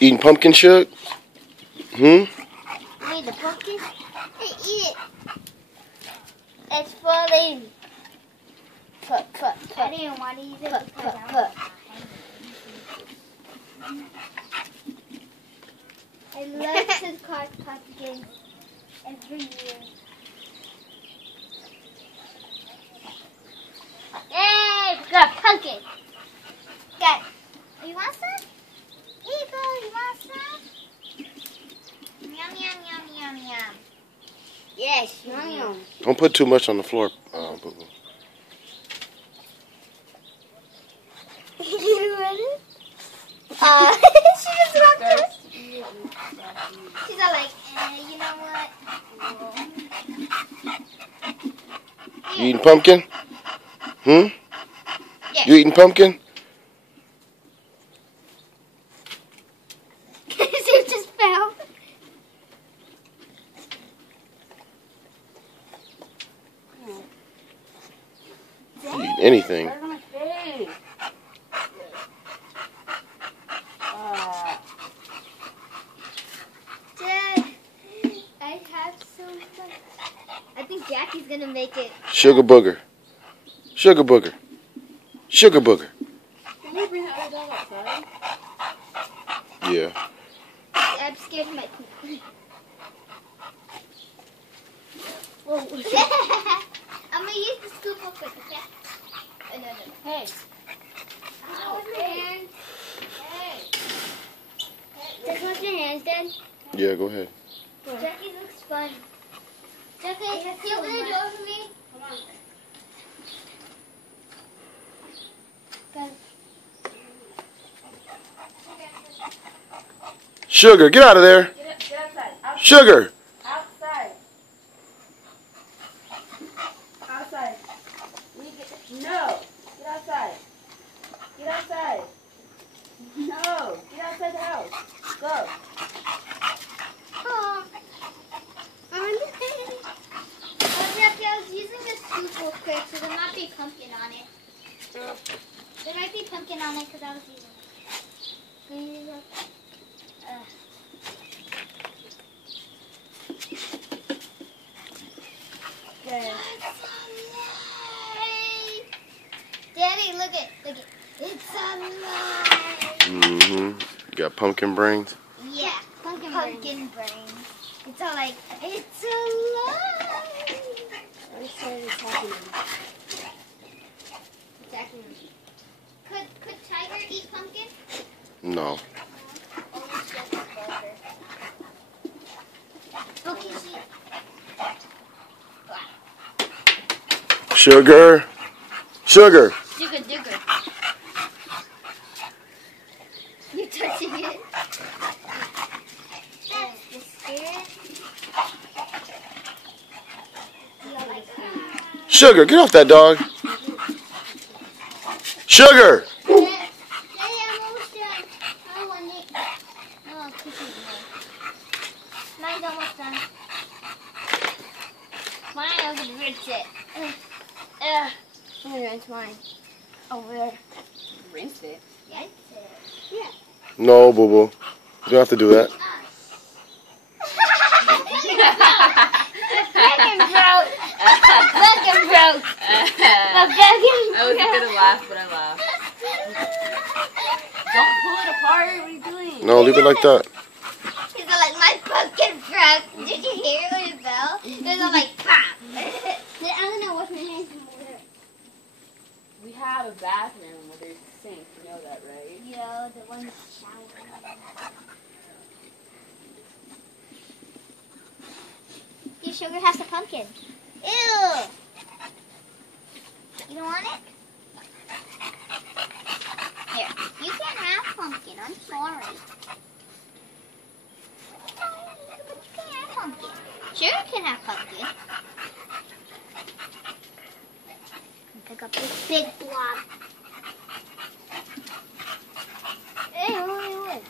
Eating pumpkin, Shug? Wait, the pumpkin? Hey, eat it. It's falling. Put. I didn't want to eat it. Put. I love his pumpkin every year. Yay! We got a pumpkin. Got. You want some? Eagle, you want some? Yum. Yes, yum. Don't put too much on the floor, Boo-Boo. You ready? She just walked up. She's all like, you know what? You eating pumpkin? Yeah. You eating pumpkin? She just fell. You eating anything? Dad, I have so much. I think Jackie's gonna make it. Sugar booger. Sugar booger. Sugar booger. Can we bring the other dog outside? Yeah. I'm scared he might poop. Whoa. I'm gonna use the scoop real quick, okay? No. Hey. Wash your hands. Hey. Just wash your hands, Dad. Yeah, go ahead. Jackie looks fun. Jackie, can you open the door for me? Come on. Sugar, get out of there. Get outside. Outside. Sugar. Outside. Outside. No. Get outside. Get outside. No. Get outside the house. Go. Oh, Jackie, I was using this scoop real quick, so there might be pumpkin on it. There might be pumpkin on it because I was using it. Can you use it? Okay. Daddy, look it. It's alive. Mm-hmm. You got pumpkin brains? Yeah, pumpkin brains. It's all like, it's alive. I'm sorry it's happening. Exactly. Could Tiger eat pumpkin? No. Only just a burger. Okay, Sugar. Sugar. Digger. You're touching it. That's the spirit. Sugar, get off that dog. Sugar. Hey, I'm almost done. I want it. Oh, cookies. Mine's almost done. Mine, I'm going to rinse it. I'm going to rinse mine. Over there. Rinse it. Rinse it? Yeah. No, Boo-Boo. You don't have to do that. Fucking broke. I wasn't gonna laugh, but I laughed. Don't pull it apart. What are you doing? No, leave it like that. He's all like, my pumpkin broke. Did you hear it when it fell? It was all like, pop. I'm gonna wash my hands more. We have a bathroom where there's a sink. You know that, right? Yo, the one shower. Your sugar has a pumpkin. Ew. You don't want it? Here, you can't have pumpkin. I'm sorry. But you can't have pumpkin. Sugar can have pumpkin. Pick up this big blob. Hey, wait.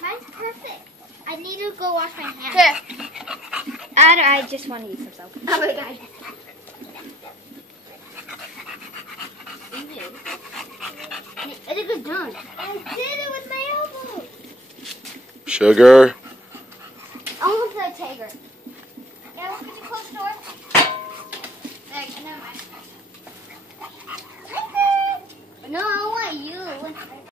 Mine's perfect. I need to go wash my hands. Here. I just want to use some soap. Oh my god. I think it's done. I did it with my elbow. Sugar. I want to play Tiger. Yeah, could you close the door? There, never mind. No, I want you.